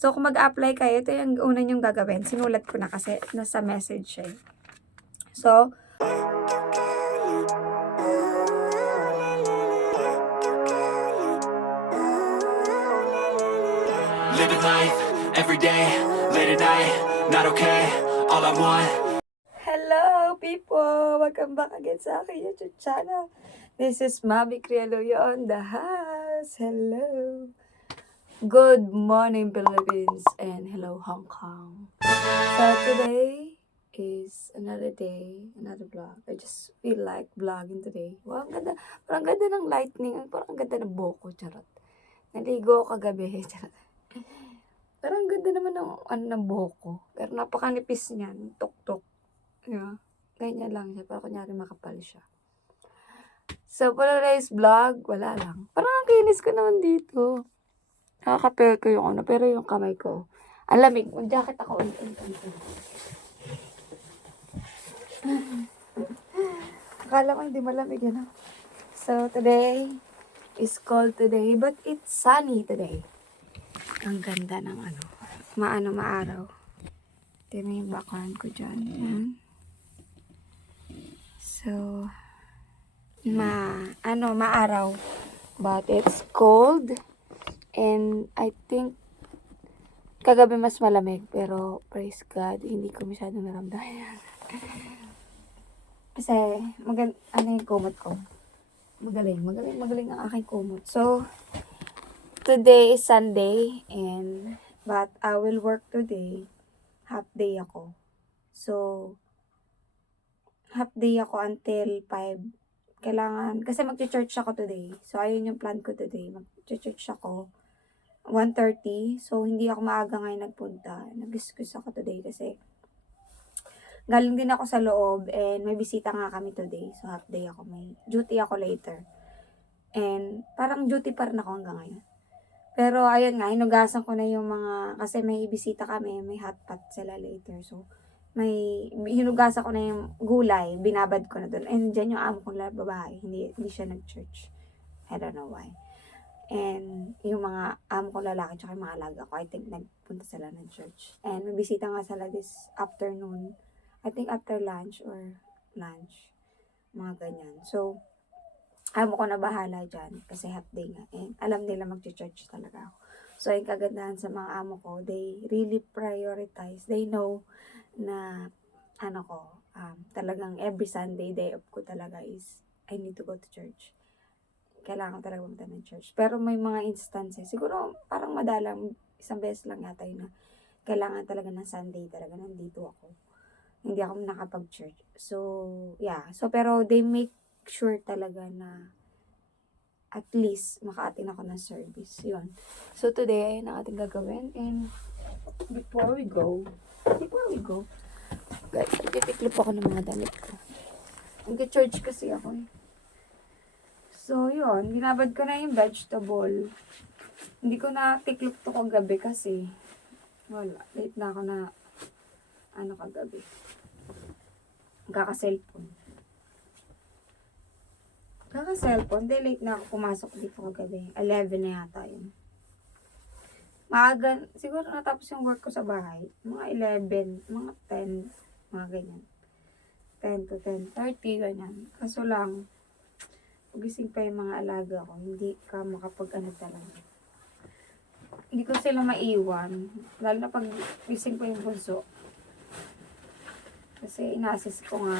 So, kung mag-apply kayo, ito yung una nyong gagawin. Sinulat ko na kasi nasa message siya. So, living life, everyday, late at night, not okay, all I want. hello people! Welcome back again sa aking YouTube channel. This is Mami Crialuyo on the house. Hello! Good morning Philippines and hello Hong Kong. So today is another day, another vlog. I just feel like vlogging today. Wow, ang ganda. Parang ganda ng lightning. Parang ganda ng buhok ko. Charot. Naligo ako kagabi. Charot. Parang ganda naman ng ng buhok ko. Pero napakanipis niyan. Tok-tok. Yeah. Ganyan lang siya. Parang kunyari makapal siya. So, for today's vlog, wala lang. Parang ang kinis ko naman dito. Nakakapel ko yung ano, pero yung kamay ko. Ang lamig. Yung jacket ako. Akala ko hindi malamig yan. So, today is cold today, but it's sunny today. Ang ganda ng ano. Maaraw. Ito yung background ko dyan. Yan. So, maaraw. But it's cold. And I think kagabi mas malamig. Pero praise God, hindi ko masyadong naramdaman yan. Kasi ano yung kumot ko. Magaling ang aking kumot. So, today is Sunday. But I will work today. Half day ako. So, half day ako until 5. Kailangan, kasi mag-church ako today. So, ayun yung plan ko today. Mag-church ako 1:30. So, hindi ako maaga ngayon nagpunta. Nag-excuse ako today kasi galing din ako sa loob and may bisita nga kami today. So, half day ako. May duty ako later. And parang duty pa rin ako hanggang ngayon. Pero, ayun nga, hinugasan ko na yung mga, kasi may bisita kami, may hot pot sila later. So, hinugasan ko na yung gulay, binabad ko na doon. And dyan yung amo kong babae, hindi siya nag-church. I don't know why. And yung mga amo kong lalaki, tsaka yung mga alaga ko, I think nagpunta sila ng church. And may bisita nga sila this afternoon. I think after lunch or lunch. Mga ganyan. So, amo ko na bahala dyan kasi half day nga. And alam nila mag-church talaga ako. So, yung kagandahan sa mga amo ko, they really prioritize. They know na talagang every Sunday, day off ko talaga is I need to go to church. Kailangan talaga pumunta ng church. Pero may mga instances, siguro parang madalang, isang beses lang yata yun na kailangan talaga ng Sunday talaga nandito ako. Hindi ako nakapag-church. So, yeah. So, pero they make sure talaga na at least maka-attend ako ng service. Yun. So, today, ayun ang ating gagawin. And before we go, guys, nagtitiklop ako ng mga damit ko. Nag-church kasi ako eh. So, yun. Binabad ko na yung vegetable. Hindi ko na tiklop to kagabi kasi wala. Late na ako na kagabi. Kaka-cellphone. Hindi, late na ako pumasok dito kagabi. 11 na yata yun. Maaga, siguro natapos yung work ko sa bahay. Mga 11, mga 10, mga ganyan. 10 to 10:30, ganyan. Kaso lang, pagising pa yung mga alaga ko, hindi ka talaga. Hindi ko sila maiwan. Lalo na pag gising pa yung bunso. Kasi ina-assist ko nga.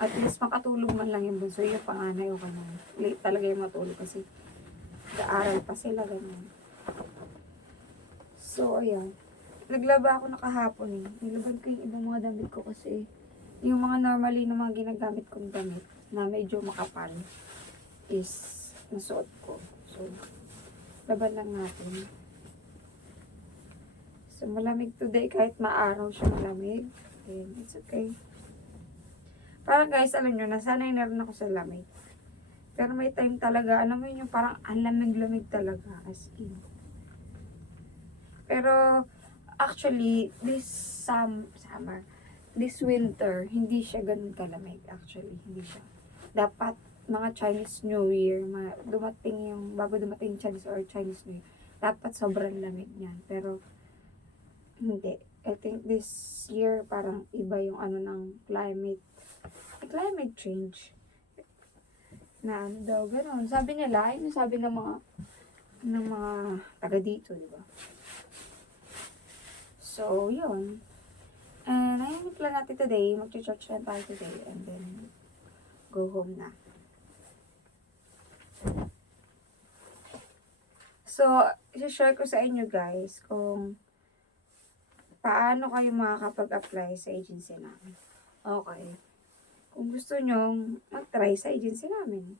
At least makatulog man lang yung bunso. Yung panganay o kanan. Late talaga yung matulog kasi nag-aaral pa sila, ganyan. So, ayan. Naglaba ako nakahapon eh. Nilabad ko yung ibang mga damit ko kasi yung mga normally na mga ginagamit kong damit na medyo makapal is nasuot ko. So, laban lang natin. So, malamig today kahit maaraw siya malamig. And it's okay. Parang guys, alam nyo, nasanay na rin ako sa lamig. Pero may time talaga, alam mo yun, yung parang ang lamig-lamig talaga. As in. Pero, actually, this winter, hindi siya ganun kalamig. Actually, hindi siya. Dapat, mga Chinese New Year, bago dumating Chinese or Chinese New Year, dapat sobrang lamig niyan. Pero, Hindi. I think this year parang iba yung ano ng climate change. Na ano daw, gano'n. Sabi nila, yun yung sabi ng mga taga dito, di ba? So, yun. And ayun yung plan natin today. Mag-church lang tayo today and then go home na. So, i-share ko sa inyo guys kung paano kayo makakapag-apply sa agency namin. Okay. Kung gusto nyo mag-try sa agency namin.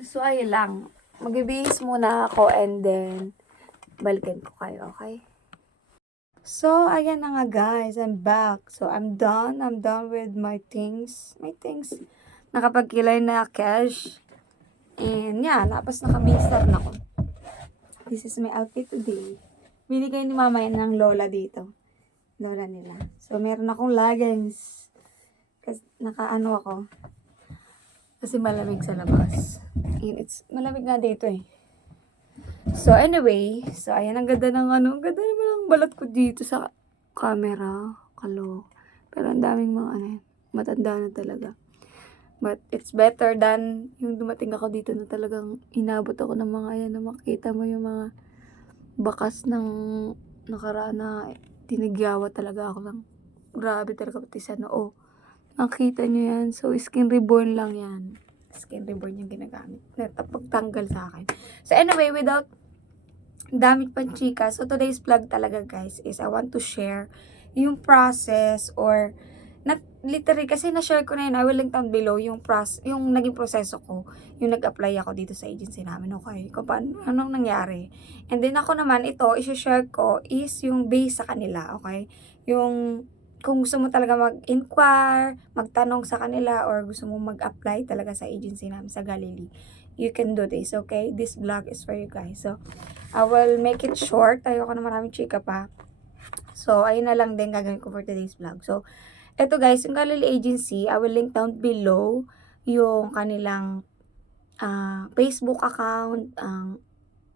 So, ayun lang. Mag-bihis muna ako and then balikan ko kayo, okay? So, ayan na nga guys. I'm back. So, I'm done. I'm done with my things. Nakapagkilay na cash. And yeah, tapos nakabihis na ako. This is my outfit today. Binigay ni mama yan ng lola dito. Lola nila. So, meron akong leggings. Kasi nakaano ako. Kasi malamig sa labas. And it's malamig nga dito eh. So, anyway. So, ayan. Ang ganda ng ano. Ang ganda naman ang balat ko dito sa camera. Kalo. Pero ang daming mga ano yan. Matanda na talaga. But it's better than yung dumating ako dito na talagang inabot ako ng mga ayan na makita mo yung mga bakas ng nakaraan na tinigyawa talaga ako lang. Grabe talaga pati sa noo. Nakita nyo yan. So, skin reborn lang yan. Skin reborn yung ginagamit. Pagtanggal sa akin. So, anyway, without damit pang chika. So, today's vlog talaga guys is I want to share yung process or not literally kasi na-share ko na yun. I will link down below yung naging proseso ko. Yung nag-apply ako dito sa agency namin. Okay? Kung paano, anong nangyari. And then ako naman, ito, isi-share ko is yung base sa kanila. Okay? Yung kung gusto mo talaga mag-inquire, magtanong sa kanila, or gusto mo mag-apply talaga sa agency namin sa Galilee, you can do this. Okay? This vlog is for you guys. So, I will make it short. Ayoko na maraming chika pa. So, ayun na lang din gagawin ko for today's vlog. So, eto guys, yung Galilee Agency, I will link down below yung kanilang Facebook account.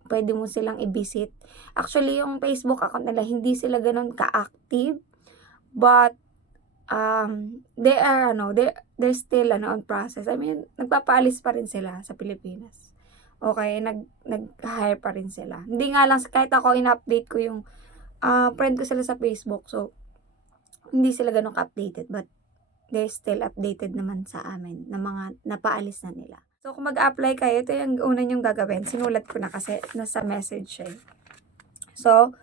Pwede mo silang i-visit. Actually, yung Facebook account nila, hindi sila ganun ka-active. But, they're still on process. I mean, nagpapaalis pa rin sila sa Pilipinas. Okay, nag-hire pa rin sila. Hindi nga lang, kahit ako in-update ko yung friend ko sila sa Facebook. So, hindi sila ganun ka-updated, but they're still updated naman sa amin na mga napaalis na nila. So, kung mag-apply kayo, ito yung una nyong gagawin. Sinulat ko na kasi nasa message siya. So,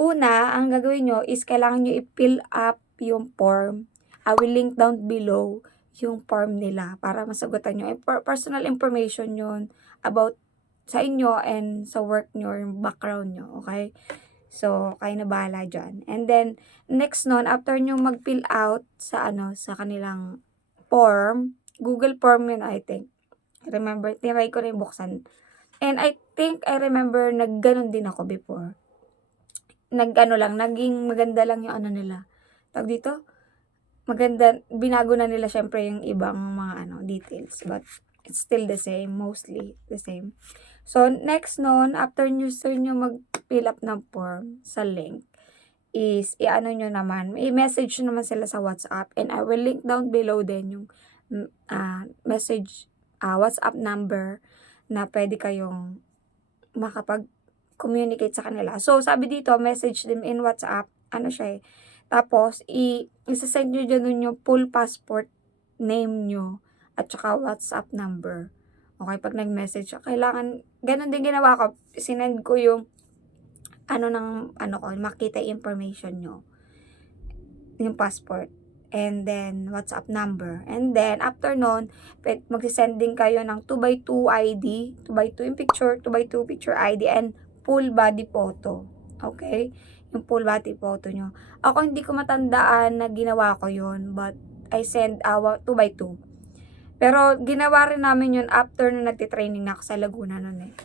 una, ang gagawin nyo is kailangan nyo i-fill up yung form. I will link down below yung form nila para masagutan nyo. Personal information yun about sa inyo and sa work nyo, yung background nyo, okay? So, kayo na bahala dyan. And then, next nun, after nyo mag-fill out sa kanilang form, Google form yun, I think. Remember, tinry ko rin buksan. And I think, I remember, nagganon din ako before. Naging maganda lang yung nila. Tawag dito? Maganda, binago na nila syempre yung ibang mga details. But, it's still the same, mostly the same. So, next nun, after nyo mag-fill up ng form sa link, is nyo naman, i-message naman sila sa WhatsApp, and I will link down below din yung WhatsApp number na pwede kayong makapag-communicate sa kanila. So, sabi dito, message them in WhatsApp, tapos, isa-send nyo dyan yung full passport name nyo, at saka WhatsApp number. Okay, pag nag-message, kailangan, ganun din ginawa ko, sinend ko yung, makita yung information nyo. Yung passport. And then, WhatsApp number. And then, after nun, magsisend din kayo ng 2x2 ID, 2x2 yung picture, 2x2 picture ID, and full body photo. Okay? Yung full body photo nyo. Ako, hindi ko matandaan na ginawa ko yun, but I send 2x2. Pero, ginawa rin namin yun after na nagtitraining na ako sa Laguna nun eh.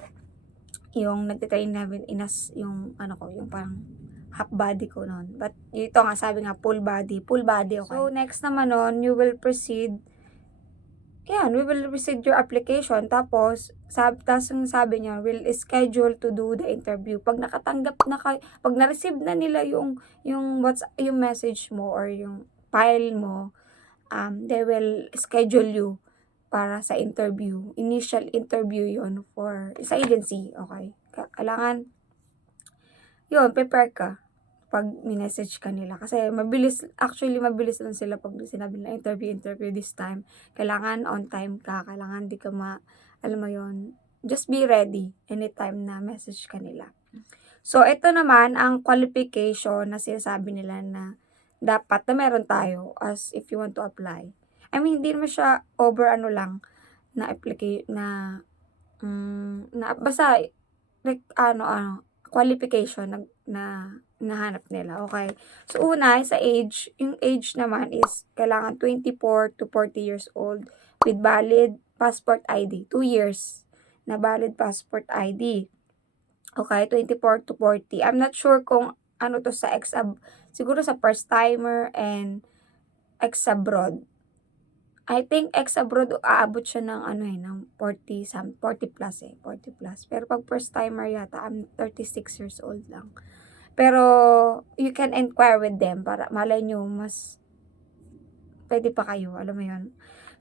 Yung nagtitraining namin, yung parang half body ko nun. But, ito nga, sabi nga, full body, okay. So, next naman nun, you will proceed yan, we will receive your application. Tapos, tas ang sabi niya, will schedule to do the interview. Pag nakatanggap na pag na-receive na nila yung message mo or yung file mo, they will schedule you para sa interview. Initial interview yon for sa agency, okay? Kailangan, yun, prepare ka pag minessage ka nila. Kasi mabilis lang sila pag sinabi na interview this time. Kailangan on time ka, kailangan di ka alam mo yon, just be ready anytime na message ka nila. So, ito naman ang qualification na sinasabi nila na dapat na meron tayo as if you want to apply. I mean, hindi naman siya over ano lang na basta like qualification na nahanap nila, okay? So, una sa age, yung age naman is kailangan 24 to 40 years old with valid passport ID, 2 years na valid passport ID. Okay, 24 to 40. I'm not sure kung ano 'to sa siguro sa first timer and ex-abroad. I think ex-abroad aabot siya ng ano, ng 40 plus, 40 plus. Pero 'pag first timer yata, I'm 36 years old lang. Pero you can inquire with them para malay niyo mas puwede pa kayo, alam mo 'yun.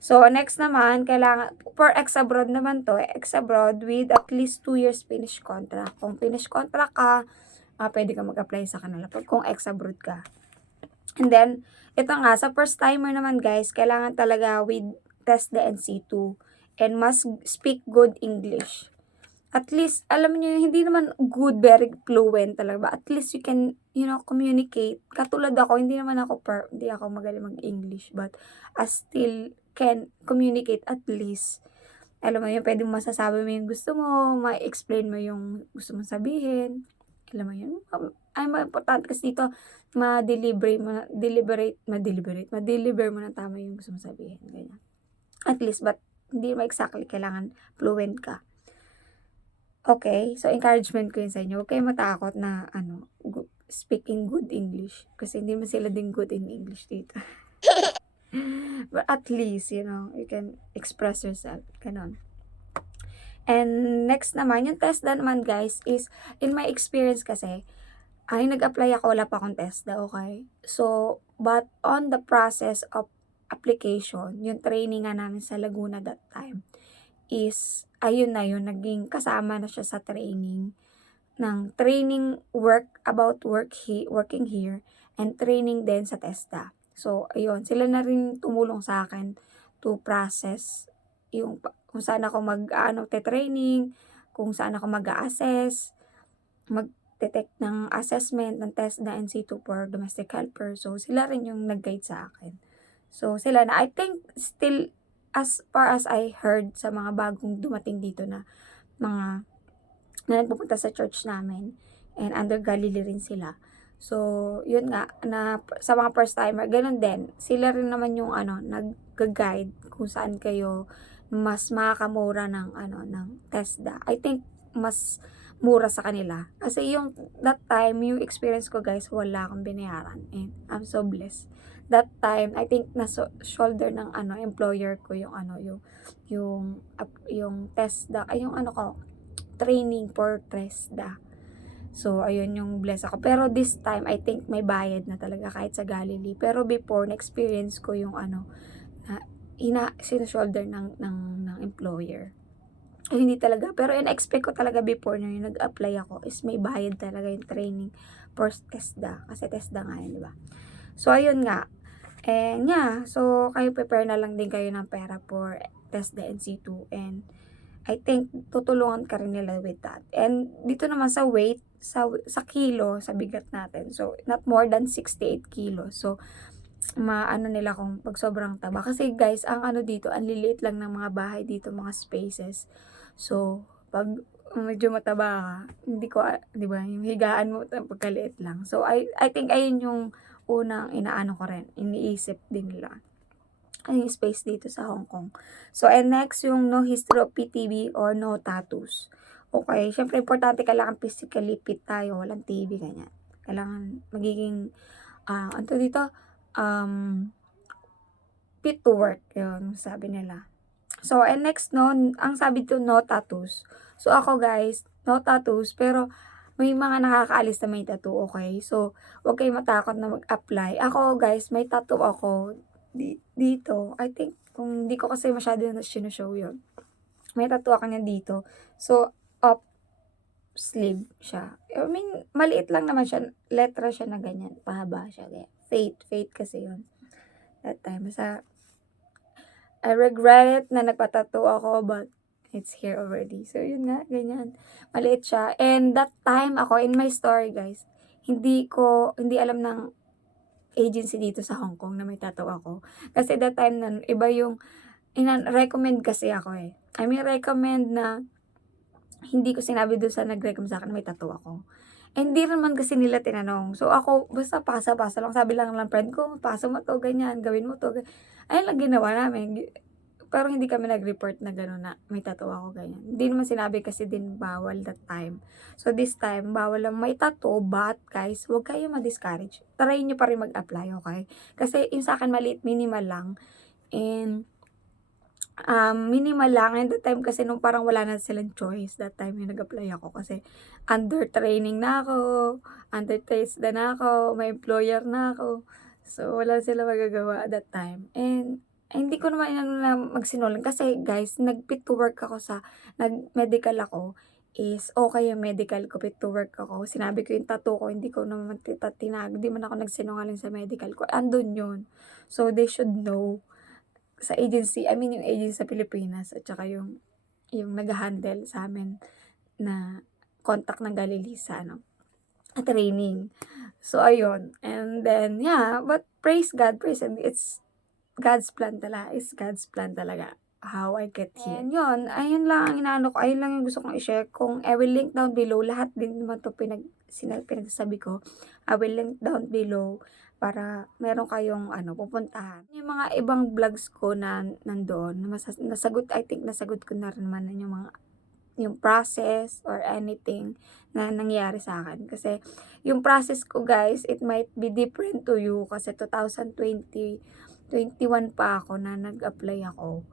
So, next naman kailangan for ex-abroad naman 'to, ex-abroad with at least 2 years Finnish contract. Kung Finnish contract ka, puwede kang mag-apply sa kanila kung ex-abroad ka. And then, ito nga, sa first timer naman guys, kailangan talaga with TESDA and C2 and must speak good English. At least, alam niyo, hindi naman good, very fluent talaga, but at least you can, communicate. Katulad ako, hindi ako magaling mag-English, but I still can communicate at least. Alam mo yun, pwede mo masasabi mo yung gusto mo, ma-explain mo yung gusto mong sabihin. Alam mo yun, ay importante kasi dito, ma-deliver mo ng tama yung gusto mong sabihin, ganyan. At least, but hindi mo exactly kailangan fluent ka. Okay, so encouragement ko yun sa inyo, huwag kayong matakot na speaking good English, kasi hindi man sila din good in English dito. But at least, you can express yourself, ganon. And next naman, yung TESDA naman guys is, in my experience kasi, nag-apply ako, wala pa akong TESDA, okay? So, but on the process of application, yung training nga namin sa Laguna that time, is, ayun na yun, naging kasama na siya sa training, ng training working here, and training din sa TESDA. So, ayun, sila na rin tumulong sa akin to process yung kung saan ako training, kung saan ako mag-a-assess, mag-detect ng assessment ng TESDA and C2 for domestic helper. So, sila rin yung nag-guide sa akin. So, sila na, I think still, as far as I heard sa mga bagong dumating dito na mga na nagpupunta sa church namin, and under Galilee rin sila. So, yun nga, na sa mga first timer, ganun din. Sila rin naman yung nag-guide kung saan kayo mas makakamura ng TESDA. I think mas mura sa kanila. Kasi yung that time, yung experience ko guys, wala akong binayaran. And I'm so blessed. That time, I think nasa shoulder ng employer ko yung TESDA, ay yung training for TESDA. So, ayun yung bless ako. Pero this time, I think may bayad na talaga kahit sa Galilee. Pero before, na-experience ko yung sino-shoulder ng employer. Ay, hindi talaga. Pero in-expect ko talaga before na yung nag-apply ako is may bayad talaga yung training for TESDA. Kasi TESDA nga yun, diba? So, ayun nga. And yeah, so kayo prepare na lang din kayo ng pera for TESDA and C2. And I think tutulungan ka rin nila with that. And dito naman sa weight, sa kilo, sa bigat natin. So, not more than 68 kilos. So, nila kung pag sobrang taba. Kasi guys, ang dito, ang liliit lang ng mga bahay dito, mga spaces. So, pag medyo mataba ka, hindi ko, di ba, yung higaan mo, pagkaliit lang. So, I think ayun yung unang ko rin, iniisip din nila. Yung space dito sa Hong Kong. So, and next, yung no history of PTB or no tattoos. Okay, syempre, importante kailangan physically fit tayo, walang TB, ganyan. Kailangan magiging, dito, fit to work, yun, sabi nila. So, and next nun, ang sabi dito, no tattoos. So, ako guys, no tattoos, pero may mga nakakaalis na may tattoo, okay? So, huwag kayong matakot na mag-apply. Ako guys, may tattoo ako dito. I think, kung di ko kasi masyado na sinushow yun. May tattoo ako niya dito. So, up sleeve siya. I mean, maliit lang naman siya. Letra siya na ganyan. Pahaba siya. Ganyan. Fate kasi yun. That time. Basta, I regret it na nagpatattoo ako, but it's here already. So, yun nga, ganyan. Maliit siya. And that time ako, in my story, guys, hindi alam ng agency dito sa Hong Kong na may tattoo ako. Kasi that time nun, iba yung, recommend kasi ako eh. I mean, recommend na, hindi ko sinabi doon sa nag-recommend sa akin na may tattoo ako. And hindi naman kasi nila tinanong. So, ako, basta pasa-pasa lang. Sabi lang ng friend ko, pasa mo to, ganyan, gawin mo to. Ayun lang ginawa namin. Pero hindi kami nag-report na gano'n na may tattoo ako, ganyan. Hindi naman sinabi kasi din bawal that time. So, this time, bawal lang may tattoo, but guys, huwag kayo ma-discourage. Try nyo pa rin mag-apply, okay? Kasi yung sa akin, maliit, minimal lang. And, minimal lang. And that time kasi nung parang wala na silang choice, that time yung nag-apply ako kasi under training na ako, under test na ako, may employer na ako. So, wala sila magagawa at that time. And, hindi ko naman na magsinungaling kasi guys, nag-fit to work ako nag-medical ako is okay yung medical ko, fit to work ako. Sinabi ko yung tattoo ko, hindi ko naman hindi man ako nagsinungaling sa medical ko. Andun yun. So, they should know sa agency, I mean yung agency sa Pilipinas at saka yung nag-handle sa amin na contact ng Galilee sa training. So, ayun. And then, yeah, but praise God, and it's God's plan talaga. It's God's plan talaga how I get here. And yun, ayun lang ang inaano ko, ayun lang yung gusto kong i-share. Kung I will link down below, lahat din naman to pinagsasabi ko. I will link down below para meron kayong pupuntahan. Yung mga ibang vlogs ko na nandoon, nasagot, I think nasagot ko na rin naman yung process or anything na nangyari sa akin. Kasi yung process ko guys, it might be different to you kasi 2021 pa ako na nag-apply ako.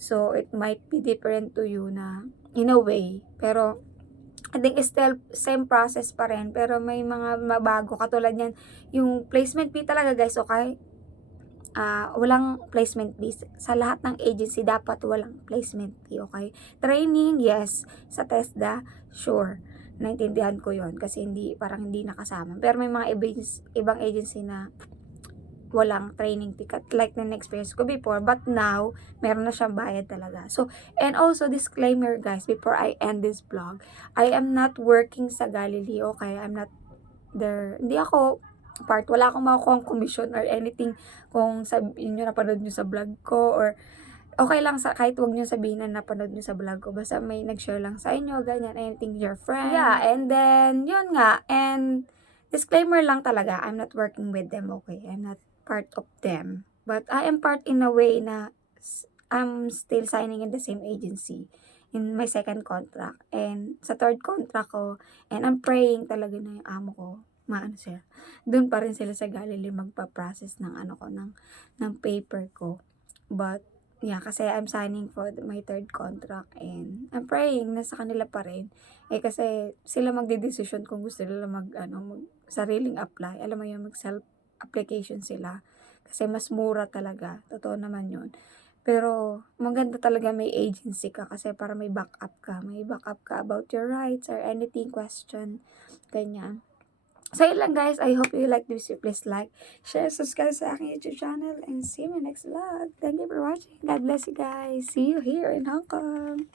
So, it might be different to you na in a way. Pero, I think it's still same process pa rin. Pero may mga mabago. Katulad yan, yung placement fee talaga guys, okay? Walang placement fee. Sa lahat ng agency, dapat walang placement fee, okay? Training, yes. Sa TESDA, sure. Naintindihan ko yon kasi parang hindi nakasama. Pero may mga ibang agency na walang training fee, like na experience ko before, but now meron na siyang bayad talaga. So, and also disclaimer guys, before I end this vlog, I am not working sa Galilee, okay? I'm not there, hindi ako wala akong makukuha commission or anything kung sabihin nyo napanood nyo sa vlog ko, or okay lang kahit wag nyo sabihin na napanood nyo sa vlog ko, basta may nag-share lang sa inyo, ganyan, anything your friend. Yeah, and then, yun nga, and disclaimer lang talaga, I'm not working with them, okay? I'm not part of them. But I am part in a way na I'm still signing in the same agency in my second contract. And sa third contract ko, and I'm praying talaga na yung amo ko, siya. Doon pa rin sila sa Galilee magpa-process ng ng paper ko. But, yeah, kasi I'm signing for my third contract and I'm praying na sa kanila pa rin. Kasi sila magdedesisyon kung gusto nila mag sariling apply. Alam mo yun, mag-self application sila. Kasi mas mura talaga. Totoo naman yun. Pero, maganda talaga may agency ka kasi para may backup ka. May backup ka about your rights or anything, question, ganyan. So, yun lang guys. I hope you like this. Please like, share, subscribe sa aking YouTube channel, and see you in my next vlog. Thank you for watching. God bless you guys. See you here in Hong Kong.